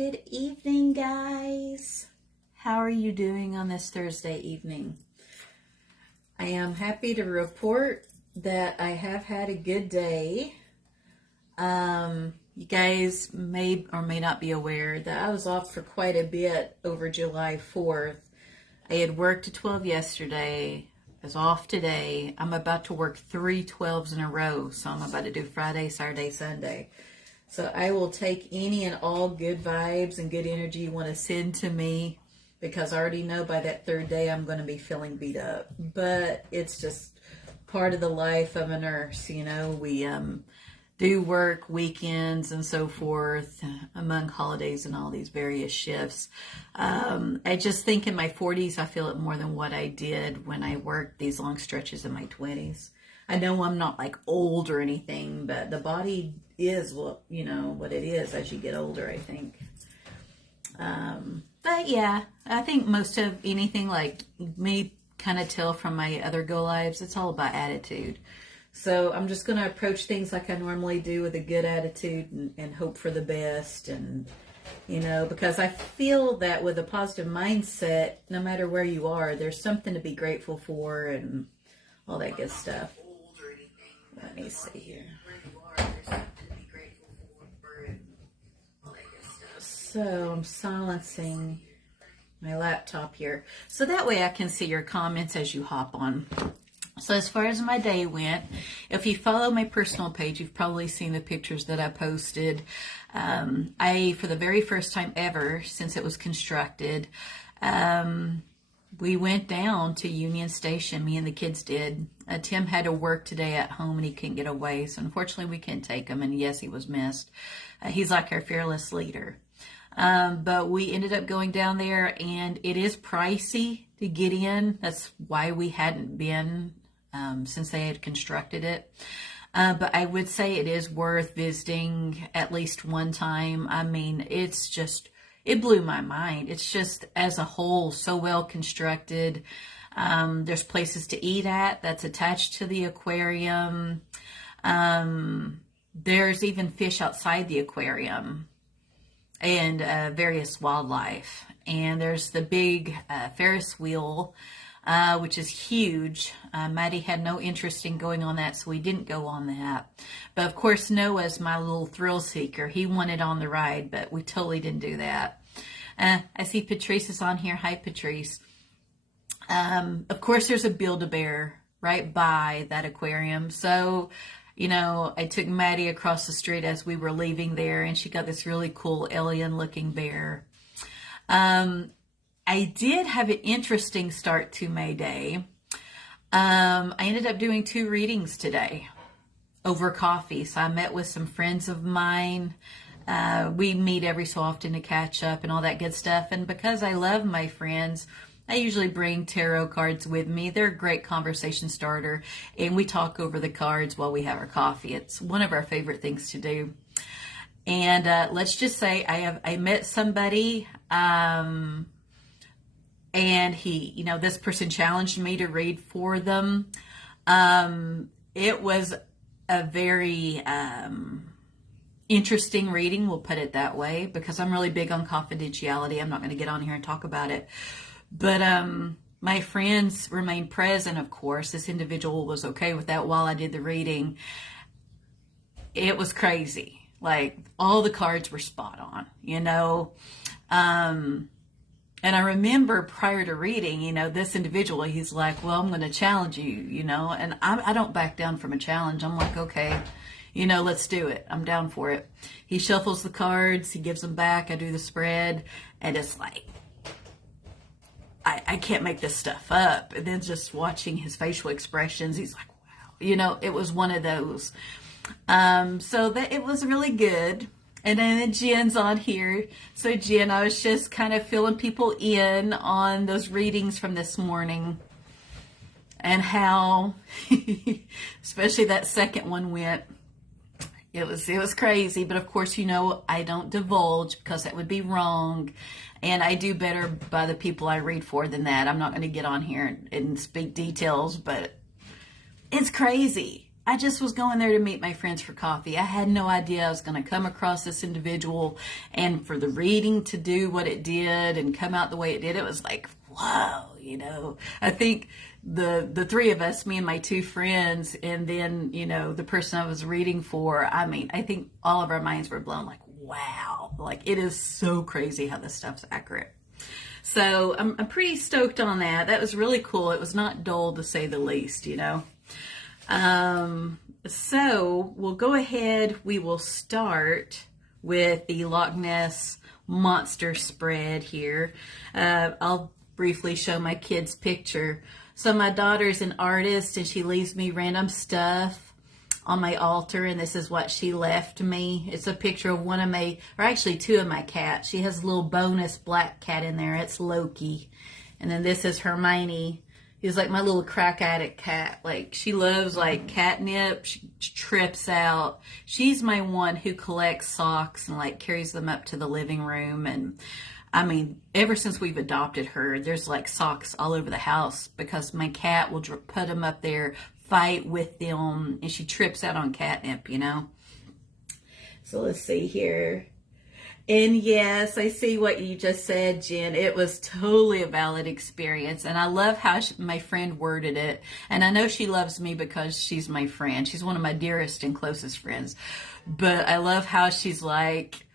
Good evening, guys. How are you doing on this Thursday evening? I am happy to report that I have had a good day. You guys may or may not be aware that I was off for quite a bit over July 4th. I had worked a 12 yesterday. I was off today. I'm about to work 3 12s in a row. So I'm about to do Friday, Saturday, Sunday. So I will take any and all good vibes and good energy you want to send to me, because I already know by that third day I'm going to be feeling beat up. But it's just part of the life of a nurse, you know. We do work weekends and so forth among holidays and all these various shifts. I just think in my 40s I feel it more than what I did when I worked these long stretches in my 20s. I know I'm not like old or anything, but the body is what it is as you get older, I think. But yeah, I think most of anything, like me kind of tell from my other go lives, it's all about attitude. So I'm just going to approach things like I normally do, with a good attitude and hope for the best. And, because I feel that with a positive mindset, no matter where you are, there's something to be grateful for and all that good stuff. Let me see here. So I'm silencing my laptop here, so that way I can see your comments as you hop on. So as far as my day went, if you follow my personal page, you've probably seen the pictures that I posted. For the very first time ever since it was constructed, we went down to Union Station. Me and the kids did. Tim had to work today at home and he couldn't get away, so unfortunately we couldn't take him. And yes, he was missed. He's like our fearless leader. But we ended up going down there, and it is pricey to get in. That's why we hadn't been since they had constructed it. But I would say it is worth visiting at least one time. I mean, it blew my mind. It's just, as a whole, so well constructed. There's places to eat at that's attached to the aquarium. There's even fish outside the aquarium, and various wildlife. And there's the big Ferris wheel, which is huge. Maddie had no interest in going on that, so we didn't go on that. But of course, Noah's my little thrill seeker. He wanted on the ride, but we totally didn't do that. I see Patrice is on here. Hi, Patrice. Of course, there's a Build-A-Bear right by that aquarium. So, I took Maddie across the street as we were leaving there, and she got this really cool alien-looking bear. I did have an interesting start to May Day. I ended up doing 2 readings today over coffee. So I met with some friends of mine. We meet every so often to catch up and all that good stuff. And because I love my friends, I usually bring tarot cards with me. They're a great conversation starter, and we talk over the cards while we have our coffee. It's one of our favorite things to do. And let's just say I met somebody, and this person challenged me to read for them. It was a very interesting reading, we'll put it that way, because I'm really big on confidentiality. I'm not going to get on here and talk about it. But my friends remained present, of course. This individual was okay with that while I did the reading. It was crazy. Like, all the cards were spot on, And I remember prior to reading, this individual, he's like, well, I'm going to challenge you, And I don't back down from a challenge. I'm like, okay, let's do it. I'm down for it. He shuffles the cards. He gives them back. I do the spread. And it's like, I can't make this stuff up. And then just watching his facial expressions, he's like, wow. It was one of those. So that it was really good. And then Jen's on here. So Jen, I was just kind of filling people in on those readings from this morning, and how, especially that second one went. It was crazy, but of course, I don't divulge because that would be wrong. And I do better by the people I read for than that. I'm not going to get on here and speak details, but it's crazy. I just was going there to meet my friends for coffee. I had no idea I was going to come across this individual, and for the reading to do what it did and come out the way it did, it was like, wow, you know. I think the three of us, me and my two friends, and then, you know, the person I was reading for, I mean, I think all of our minds were blown, like, wow, like it is so crazy how this stuff's accurate. So I'm pretty stoked on that. That was really cool. It was not dull, to say the least, you know. So we'll go ahead. We will start with the Loch Ness monster spread here. I'll briefly show my kids' picture. So my daughter's an artist, and she leaves me random stuff on my altar, and this is what she left me. It's a picture of one of my, or actually two of my cats. She has a little bonus black cat in there. It's Loki. And then this is Hermione. He's like my little crack addict cat. Like, she loves like catnip. She trips out. She's my one who collects socks and like carries them up to the living room. And I mean, ever since we've adopted her, there's like socks all over the house because my cat will put them up there, fight with them, and she trips out on catnip, you know. So let's see here. And yes, I see what you just said, Jen. It was totally a valid experience. And I love how my friend worded it. And I know she loves me because she's my friend. She's one of my dearest and closest friends. But I love how she's like,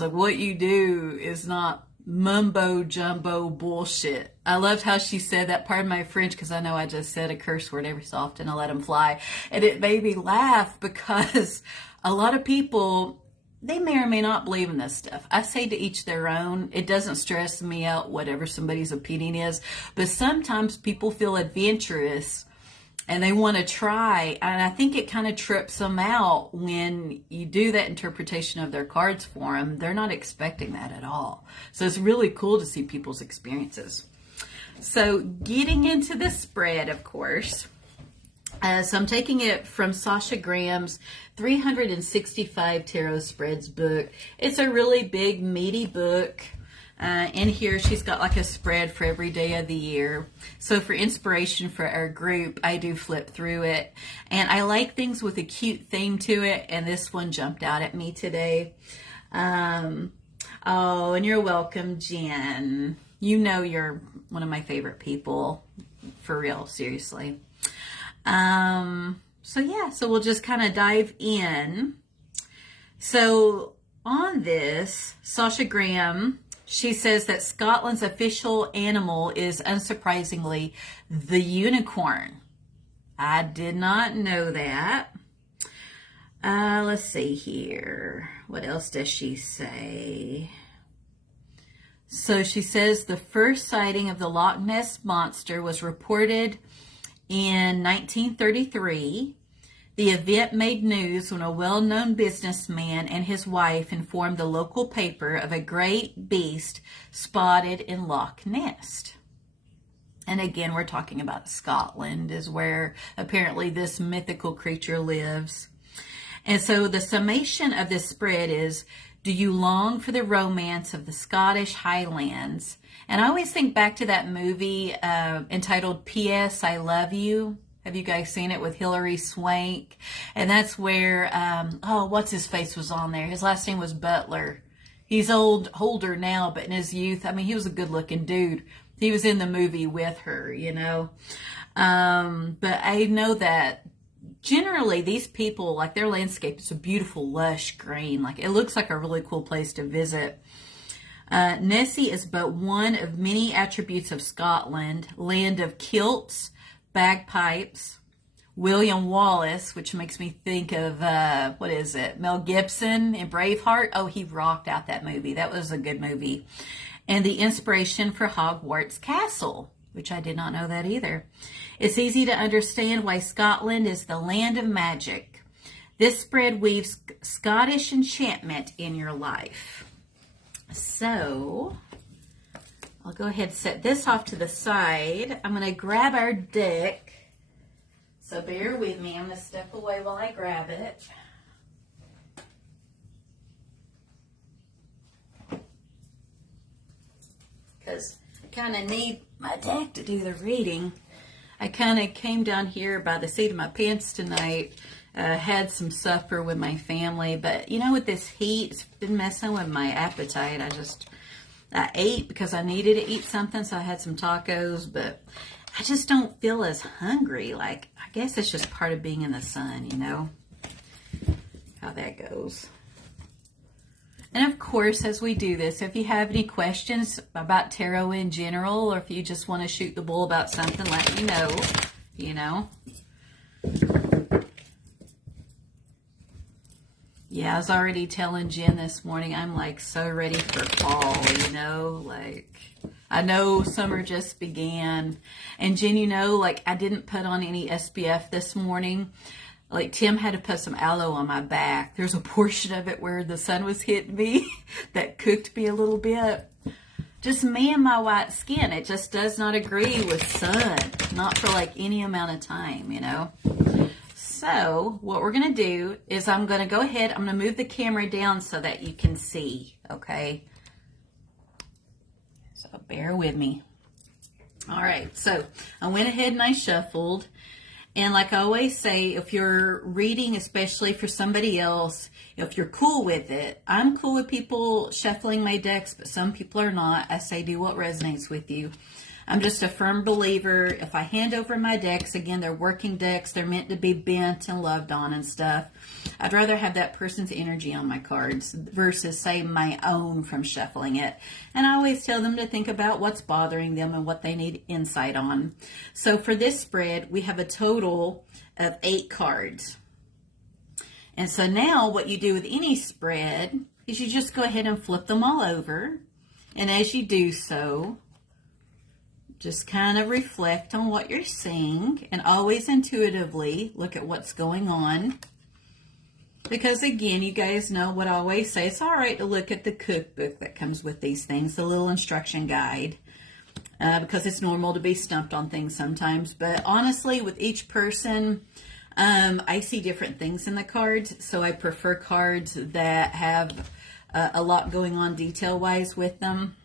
what you do is not mumbo jumbo bullshit. I loved how she said that. Pardon my French, because I know I just said a curse word every so often. I let them fly. And it made me laugh because a lot of people, they may or may not believe in this stuff. I say to each their own. It doesn't stress me out, whatever somebody's opinion is. But sometimes people feel adventurous and they want to try. And I think it kind of trips them out when you do that interpretation of their cards for them. They're not expecting that at all. So it's really cool to see people's experiences. So getting into the spread, of course. So I'm taking it from Sasha Graham's 365 Tarot Spreads book. It's a really big, meaty book. In here, she's got like a spread for every day of the year. So for inspiration for our group, I do flip through it. And I like things with a cute theme to it. And this one jumped out at me today. Oh, and you're welcome, Jen. You know you're one of my favorite people. For real, seriously. So we'll just kind of dive in. So on this, Sasha Graham, she says that Scotland's official animal is, unsurprisingly, the unicorn. I did not know that. Let's see here. What else does she say? So she says the first sighting of the Loch Ness monster was reported in 1933. The event made news when a well-known businessman and his wife informed the local paper of a great beast spotted in Loch Ness. And again, we're talking about Scotland, is where apparently this mythical creature lives. And so the summation of this spread is, do you long for the romance of the Scottish Highlands? And I always think back to that movie entitled P.S. I Love You. Have you guys seen it with Hilary Swank? And that's where, what's his face was on there. His last name was Butler. He's older now, but in his youth, I mean, he was a good looking dude. He was in the movie with her, you know. But I know that generally these people, like their landscape is a beautiful, lush green. Like it looks like a really cool place to visit. Nessie is but one of many attributes of Scotland, land of kilts, bagpipes, William Wallace, which makes me think of, Mel Gibson in Braveheart. Oh, he rocked out that movie. That was a good movie. And the inspiration for Hogwarts Castle, which I did not know that either. It's easy to understand why Scotland is the land of magic. This spread weaves Scottish enchantment in your life. So I'll go ahead and set this off to the side. I'm going to grab our deck. So bear with me. I'm going to step away while I grab it. Because I kind of need my deck to do the reading. I kind of came down here by the seat of my pants tonight Had some supper with my family, but you know, with this heat, it's been messing with my appetite. I ate because I needed to eat something, so I had some tacos, but I just don't feel as hungry. Like, I guess it's just part of being in the sun, you know, how that goes. And of course, as we do this, if you have any questions about tarot in general, or if you just want to shoot the bull about something, let me know, you know. Yeah, I was already telling Jen this morning, I'm like so ready for fall, you know, like I know summer just began. And Jen, you know, like I didn't put on any SPF this morning. Like Tim had to put some aloe on my back. There's a portion of it where the sun was hitting me that cooked me a little bit. Just me and my white skin, it just does not agree with sun, not for like any amount of time, you know. So what we're going to do is I'm going to go ahead, I'm going to move the camera down so that you can see, okay? So bear with me. All right, so I went ahead and I shuffled. And like I always say, if you're reading, especially for somebody else, if you're cool with it, I'm cool with people shuffling my decks, but some people are not. I say do what resonates with you. I'm just a firm believer. If I hand over my decks, again, they're working decks. They're meant to be bent and loved on and stuff. I'd rather have that person's energy on my cards versus, say, my own from shuffling it. And I always tell them to think about what's bothering them and what they need insight on. So for this spread, we have a total of 8 cards. And so now what you do with any spread is you just go ahead and flip them all over. And as you do so, just kind of reflect on what you're seeing and always intuitively look at what's going on. Because again, you guys know what I always say, it's all right to look at the cookbook that comes with these things, the little instruction guide, because it's normal to be stumped on things sometimes. But honestly, with each person, I see different things in the cards, so I prefer cards that have a lot going on detail-wise with them.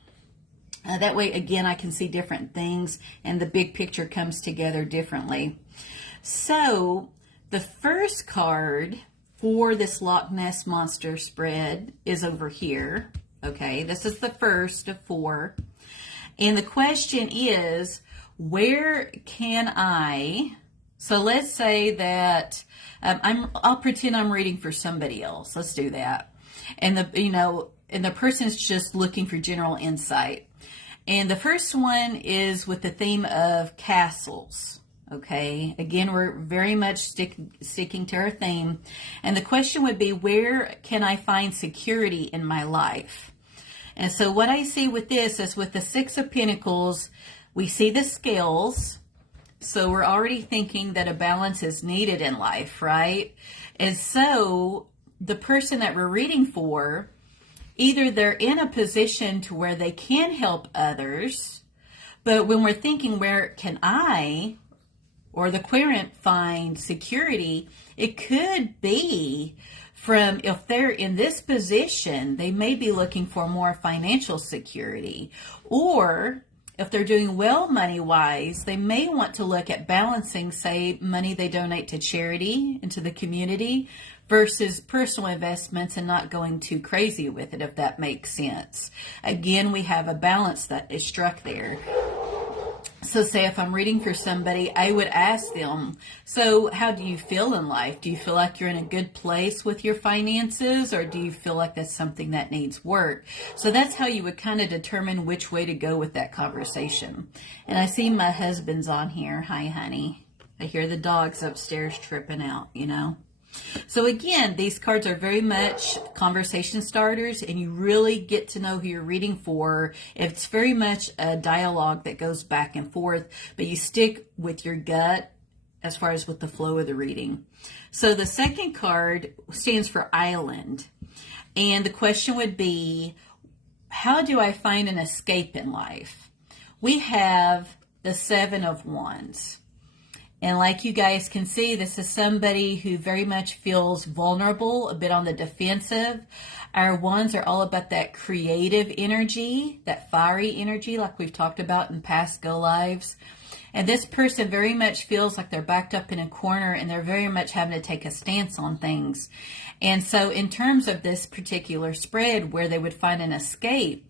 That way, again, I can see different things and the big picture comes together differently. So, the first card for this Loch Ness Monster spread is over here. Okay, this is the first of 4. And the question is, where can I... So let's say that I'll pretend I'm reading for somebody else. Let's do that. And the person's just looking for general insight. And the first one is with the theme of castles. Okay, again, we're very much sticking to our theme. And the question would be, where can I find security in my life? And so what I see with this is with the 6 of Pentacles, we see the scales. So we're already thinking that a balance is needed in life, right? And so the person that we're reading for, either they're in a position to where they can help others, but when we're thinking, where can I or the querent find security, it could be from, if they're in this position, they may be looking for more financial security. Or if they're doing well money-wise, they may want to look at balancing, say, money they donate to charity and to the community versus personal investments and not going too crazy with it, if that makes sense. Again, we have a balance that is struck there. So say if I'm reading for somebody, I would ask them, so how do you feel in life? Do you feel like you're in a good place with your finances, or do you feel like that's something that needs work? So that's how you would kind of determine which way to go with that conversation. And I see my husband's on here. Hi, honey. I hear the dogs upstairs tripping out, you know. So again, these cards are very much conversation starters, and you really get to know who you're reading for. It's very much a dialogue that goes back and forth, but you stick with your gut as far as with the flow of the reading. So the second card stands for Island, and the question would be, how do I find an escape in life? We have the 7 of Wands. And like you guys can see, this is somebody who very much feels vulnerable, a bit on the defensive. Our wands are all about that creative energy, that fiery energy like we've talked about in past go lives. And this person very much feels like they're backed up in a corner and they're very much having to take a stance on things. And so in terms of this particular spread where they would find an escape,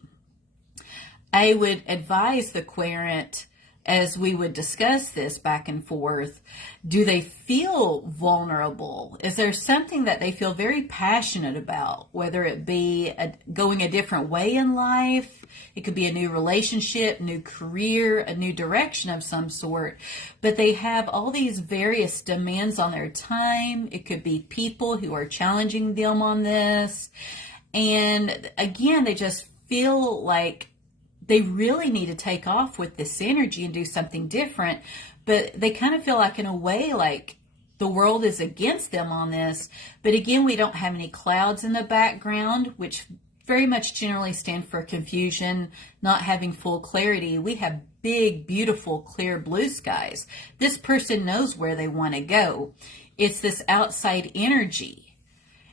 I would advise the querent, as we would discuss this back and forth, do they feel vulnerable? Is there something that they feel very passionate about, whether it be going a different way in life? It could be a new relationship, new career, a new direction of some sort, but they have all these various demands on their time. It could be people who are challenging them on this. And again, they just feel like they really need to take off with this energy and do something different, but they kind of feel like, in a way, like the world is against them on this. But again, we don't have any clouds in the background, which very much generally stand for confusion, not having full clarity. We have big, beautiful, clear blue skies. This person knows where they want to go. It's this outside energy.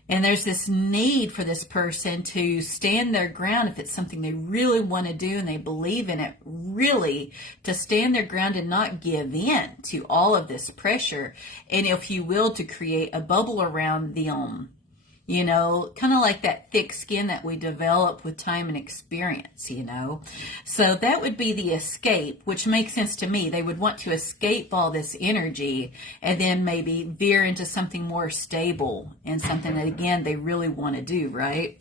And there's this need for this person to stand their ground if it's something they really want to do and they believe in it, really to stand their ground and not give in to all of this pressure. And if you will, to create a bubble around them, you know, kind of like that thick skin that we develop with time and experience, you know. So that would be the escape, which makes sense to me. They would want to escape all this energy and then maybe veer into something more stable and something that, again, they really want to do, right?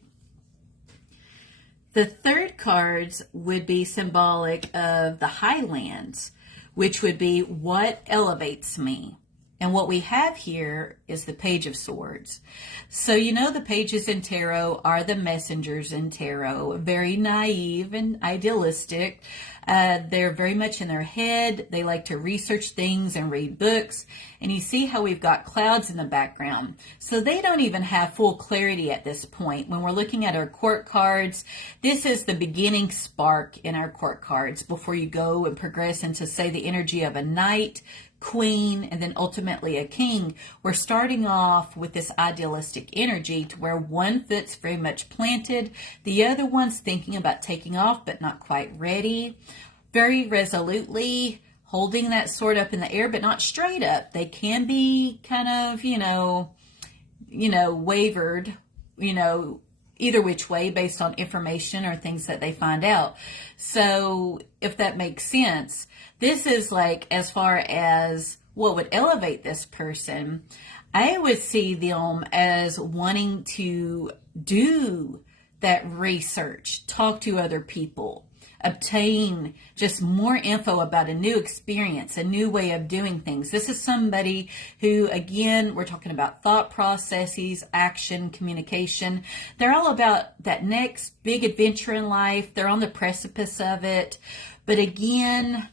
The third cards would be symbolic of the highlands, which would be what elevates me. And what we have here is the Page of Swords. So, you know, the pages in tarot are the messengers in tarot, very naive and idealistic. They're very much in their head. They like to research things and read books. And you see how we've got clouds in the background. So they don't even have full clarity at this point. When we're looking at our court cards, this is the beginning spark in our court cards before you go and progress into, say, the energy of a knight, queen, and then ultimately a king. We're starting off with this idealistic energy to where one foot's very much planted, the other one's thinking about taking off but not quite ready, very resolutely holding that sword up in the air but not straight up. They can be kind of, wavered, either which way based on information or things that they find out. So if that makes sense, this is like, as far as what would elevate this person, I would see them as wanting to do that research, talk to other people, obtain just more info about a new experience, a new way of doing things. This is somebody who, again, we're talking about thought processes, action, communication. They're all about that next big adventure in life. They're on the precipice of it. But again,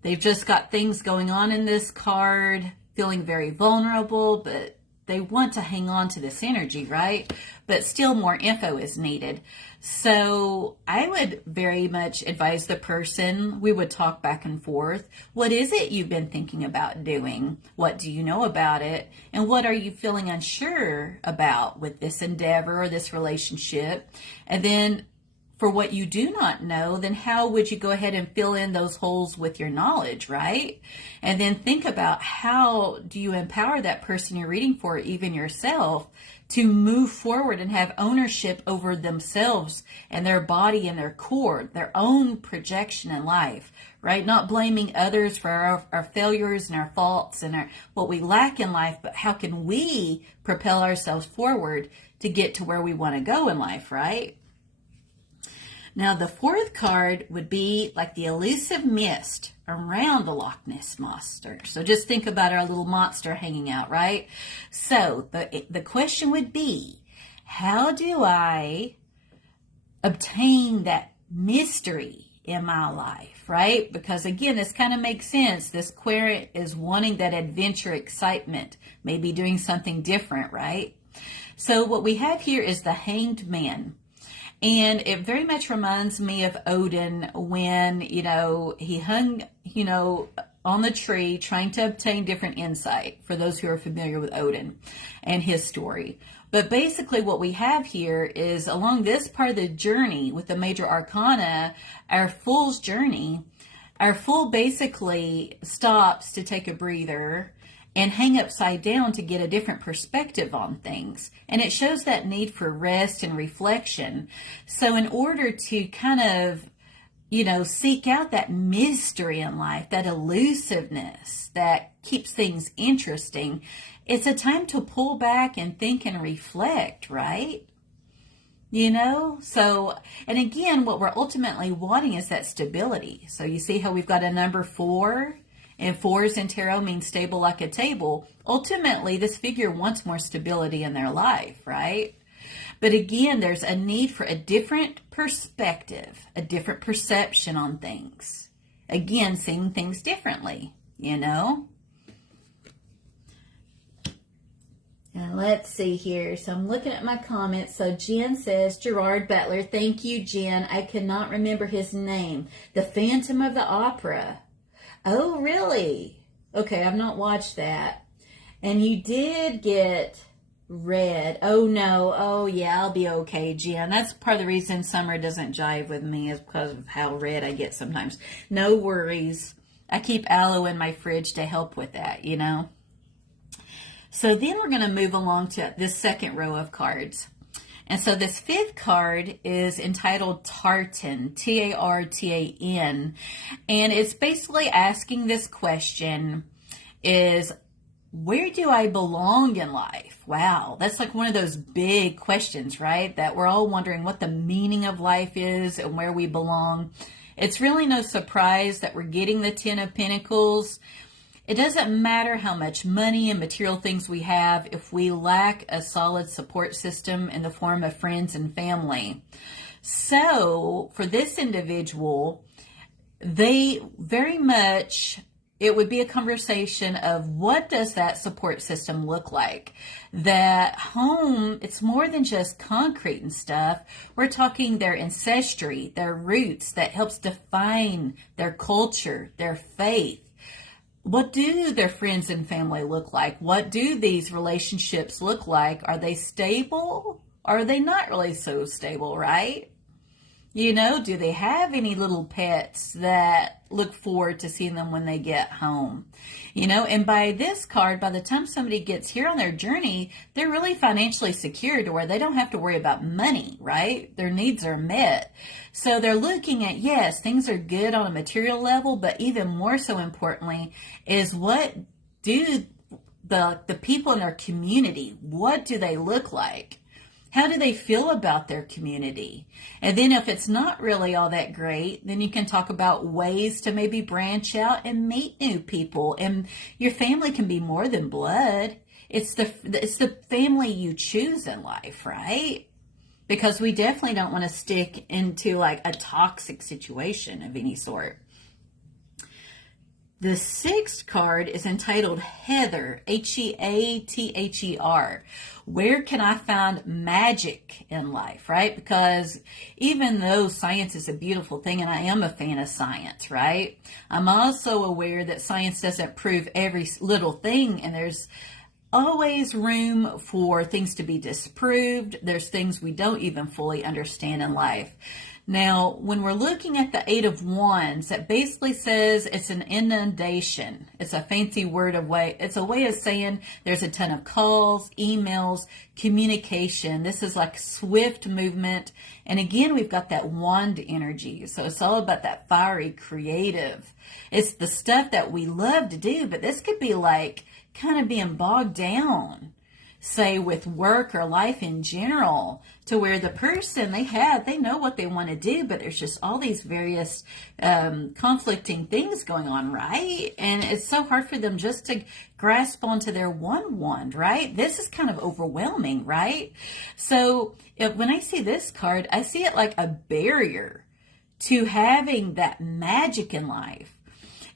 they've just got things going on in this card, feeling very vulnerable, but they want to hang on to this energy, right? But still more info is needed. So I would very much advise the person, we would talk back and forth. What is it you've been thinking about doing? What do you know about it? And what are you feeling unsure about with this endeavor or this relationship? And then for what you do not know, then how would you go ahead and fill in those holes with your knowledge, right? And then think about, how do you empower that person you're reading for, even yourself, to move forward and have ownership over themselves and their body and their core, their own projection in life, right? Not blaming others for our failures and our faults and what we lack in life, but how can we propel ourselves forward to get to where we want to go in life, right? Now, the fourth card would be like the elusive mist around the Loch Ness monster. So just think about our little monster hanging out, right? So the question would be, how do I obtain that mystery in my life, right? Because again, this kind of makes sense. This querent is wanting that adventure, excitement, maybe doing something different, right? So what we have here is the Hanged Man. And it very much reminds me of Odin when, he hung, on the tree trying to obtain different insight, for those who are familiar with Odin and his story. But basically what we have here is, along this part of the journey with the major arcana, our fool's journey, Our Fool basically stops to take a breather and hang upside down to get a different perspective on things. And it shows that need for rest and reflection. So in order to kind of, seek out that mystery in life, that elusiveness that keeps things interesting, it's a time to pull back and think and reflect, right? So, and again, what we're ultimately wanting is that stability. So you see how we've got a number 4, and 4s in tarot mean stable like a table. Ultimately, this figure wants more stability in their life, right? But again, there's a need for a different perspective, a different perception on things. Again, seeing things differently, And let's see here. So I'm looking at my comments. So Jen says, Gerard Butler. Thank you, Jen. I cannot remember his name. The Phantom of the Opera. Oh, really? Okay, I've not watched that. And you did get red. Oh, no. Oh, yeah, I'll be okay, Jen. That's part of the reason summer doesn't jive with me is because of how red I get sometimes. No worries. I keep aloe in my fridge to help with that, So then we're going to move along to this second row of cards. And so this 5th card is entitled Tartan, Tartan. And it's basically asking this question is, where do I belong in life? Wow, that's like one of those big questions, right? That we're all wondering what the meaning of life is and where we belong. It's really no surprise that we're getting the 10 of Pentacles. It doesn't matter how much money and material things we have if we lack a solid support system in the form of friends and family. So for this individual, they very much, it would be a conversation of what does that support system look like? That home, it's more than just concrete and stuff. We're talking their ancestry, their roots that helps define their culture, their faith. What do their friends and family look like? What do these relationships look like? Are they stable? Or are they not really so stable, right? Do they have any little pets that look forward to seeing them when they get home? And by this card, by the time somebody gets here on their journey, they're really financially secure to where they don't have to worry about money, right? Their needs are met. So they're looking at, yes, things are good on a material level, but even more so importantly is what do the people in their community, what do they look like? How do they feel about their community? And then if it's not really all that great, then you can talk about ways to maybe branch out and meet new people. And your family can be more than blood. It's the family you choose in life, right? Because we definitely don't want to stick into like a toxic situation of any sort. The 6th card is entitled Heather, Heather. Where can I find magic in life, right? Because even though science is a beautiful thing, and I am a fan of science, right? I'm also aware that science doesn't prove every little thing, and there's always room for things to be disproved. There's things we don't even fully understand in life. Now, when we're looking at the 8 of Wands, that basically says it's an inundation. It's a fancy word it's a way of saying there's a ton of calls, emails, communication. This is like swift movement. And again, we've got that wand energy. So it's all about that fiery creative. It's the stuff that we love to do, but this could be like kind of being bogged down, say with work or life in general, to where the person they know what they want to do, but there's just all these various conflicting things going on, right? And it's so hard for them just to grasp onto their one wand, right? This is kind of overwhelming, right? So when I see this card, I see it like a barrier to having that magic in life.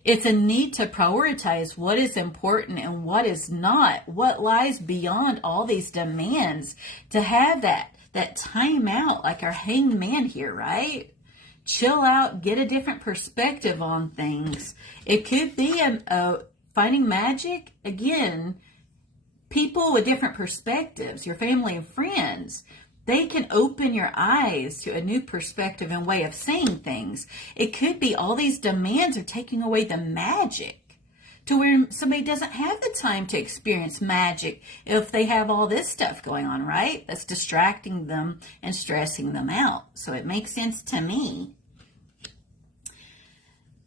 It's a need to prioritize what is important and what is not, what lies beyond all these demands, to have that time out, like our hangman here, right? Chill out, get a different perspective on things. It could be finding magic, again, people with different perspectives, your family and friends they can open your eyes to a new perspective and way of seeing things. It could be all these demands are taking away the magic to where somebody doesn't have the time to experience magic if they have all this stuff going on, right? That's distracting them and stressing them out. So it makes sense to me.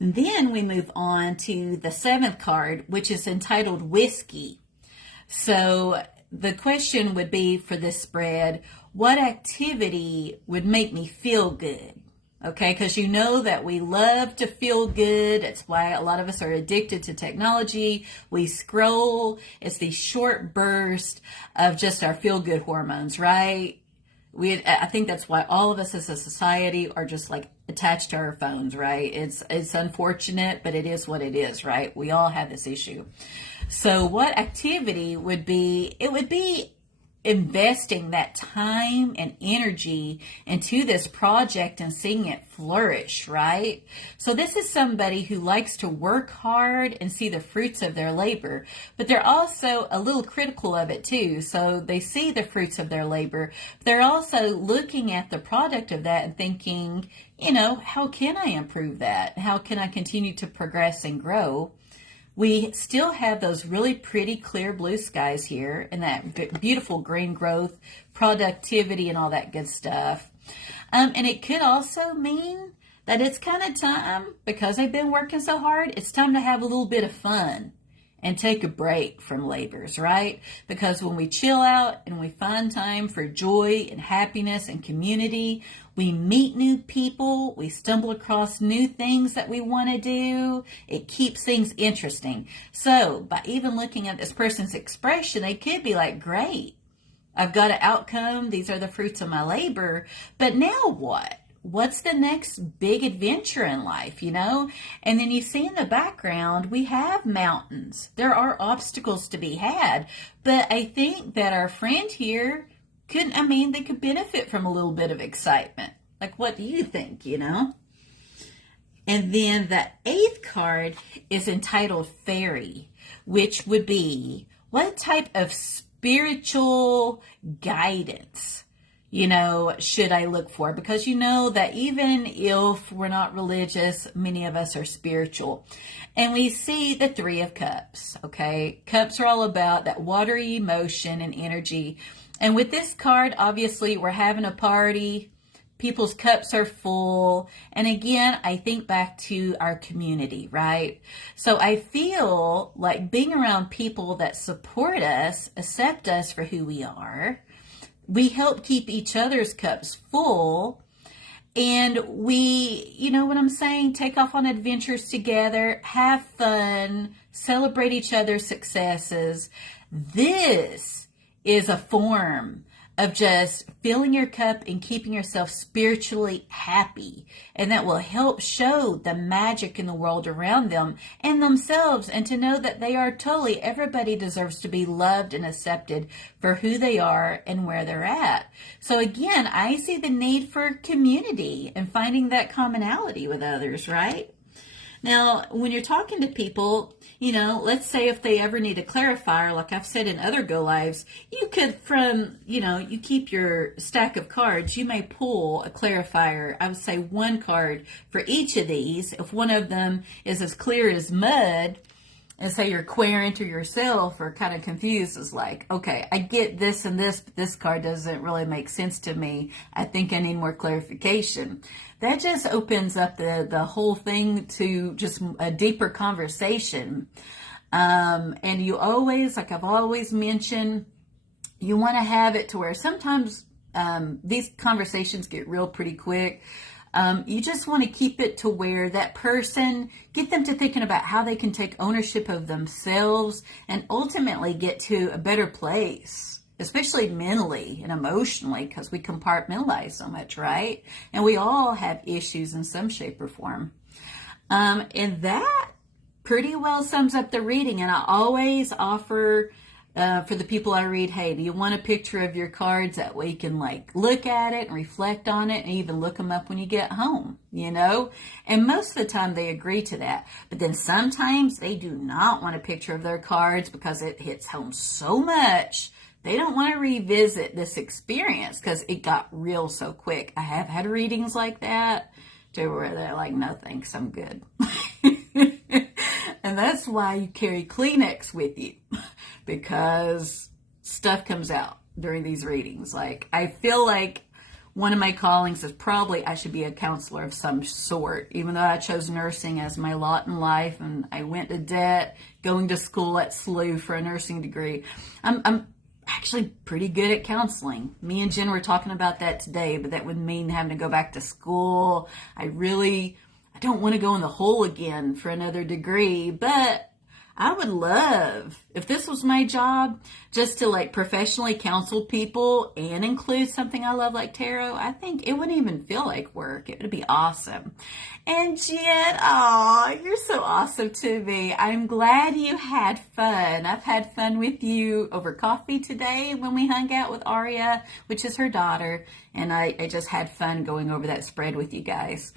And then we move on to the 7th card, which is entitled Whiskey. So the question would be for this spread, what activity would make me feel good? Okay, because you know that we love to feel good. That's why a lot of us are addicted to technology. We scroll. It's these short bursts of just our feel-good hormones, right? I think that's why all of us as a society are just like attached to our phones, right? It's unfortunate, but it is what it is, right? We all have this issue. So what activity would be? It would be investing that time and energy into this project and seeing it flourish, right? So this is somebody who likes to work hard and see the fruits of their labor, but they're also a little critical of it too. So they see the fruits of their labor. They're also looking at the product of that and thinking, how can I improve that? How can I continue to progress and grow? We still have those really pretty clear blue skies here and that beautiful green growth, productivity, and all that good stuff. And it could also mean that it's kind of time, because they've been working so hard, it's time to have a little bit of fun and take a break from labors, right? Because when we chill out and we find time for joy and happiness and community, we meet new people, we stumble across new things that we want to do. It keeps things interesting. So by even looking at this person's expression, they could be like, great, I've got an outcome. These are the fruits of my labor. But now what? What's the next big adventure in life, And then you see in the background, we have mountains. There are obstacles to be had. But I think that our friend here they could benefit from a little bit of excitement. Like, what do you think, And then the 8th card is entitled Fairy, which would be, what type of spiritual guidance should I look for? Because that even if we're not religious, many of us are spiritual. And we see the 3 of Cups, okay? Cups are all about that watery emotion and energy. And with this card, obviously, we're having a party. People's cups are full. And again, I think back to our community, right? So I feel like being around people that support us, accept us for who we are, we help keep each other's cups full, and we, what I'm saying, take off on adventures together, have fun, celebrate each other's successes. This is a form of just filling your cup and keeping yourself spiritually happy. And that will help show the magic in the world around them and themselves, and to know that they are everybody deserves to be loved and accepted for who they are and where they're at. So again, I see the need for community and finding that commonality with others, right? Now, when you're talking to people, let's say if they ever need a clarifier, like I've said in other Go Lives, you could you keep your stack of cards, you may pull a clarifier. I would say 1 card for each of these. If one of them is as clear as mud, and say you're querying to yourself or kind of confused, is like, okay, I get this and this, but this card doesn't really make sense to me. I think I need more clarification. That just opens up the whole thing to just a deeper conversation. And you always, like I've always mentioned, you want to have it to where sometimes these conversations get real pretty quick. You just want to keep it to where that person, get them to thinking about how they can take ownership of themselves and ultimately get to a better place, especially mentally and emotionally, because we compartmentalize so much, right? And we all have issues in some shape or form. And that pretty well sums up the reading. And I always offer for the people I read, hey, do you want a picture of your cards? That way you can look at it and reflect on it and even look them up when you get home, And most of the time they agree to that. But then sometimes they do not want a picture of their cards because it hits home so much they don't want to revisit this experience because it got real so quick. I have had readings like that to where they're like, no thanks, I'm good. And that's why you carry Kleenex with you, because stuff comes out during these readings. Like, I feel like one of my callings is probably I should be a counselor of some sort, even though I chose nursing as my lot in life and I went to debt going to school at SLU for a nursing degree. I'm actually pretty good at counseling. Me and Jen were talking about that today, but that would mean having to go back to school. I don't want to go in the hole again for another degree, but I would love, if this was my job, just to like professionally counsel people and include something I love like tarot. I think it wouldn't even feel like work. It would be awesome. And Jen, oh, you're so awesome to me. I'm glad you had fun. I've had fun with you over coffee today when we hung out with Aria, which is her daughter. And I just had fun going over that spread with you guys.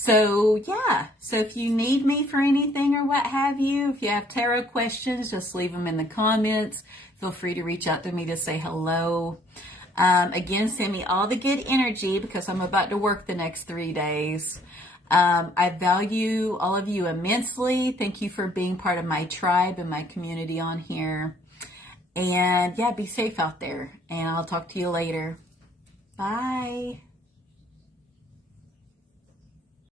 So yeah, so if you need me for anything or what have you, if you have tarot questions, just leave them in the comments. Feel free to reach out to me to say hello. Again, send me all the good energy because I'm about to work the next 3 days. I value all of you immensely. Thank you for being part of my tribe and my community on here. And yeah, be safe out there. And I'll talk to you later. Bye.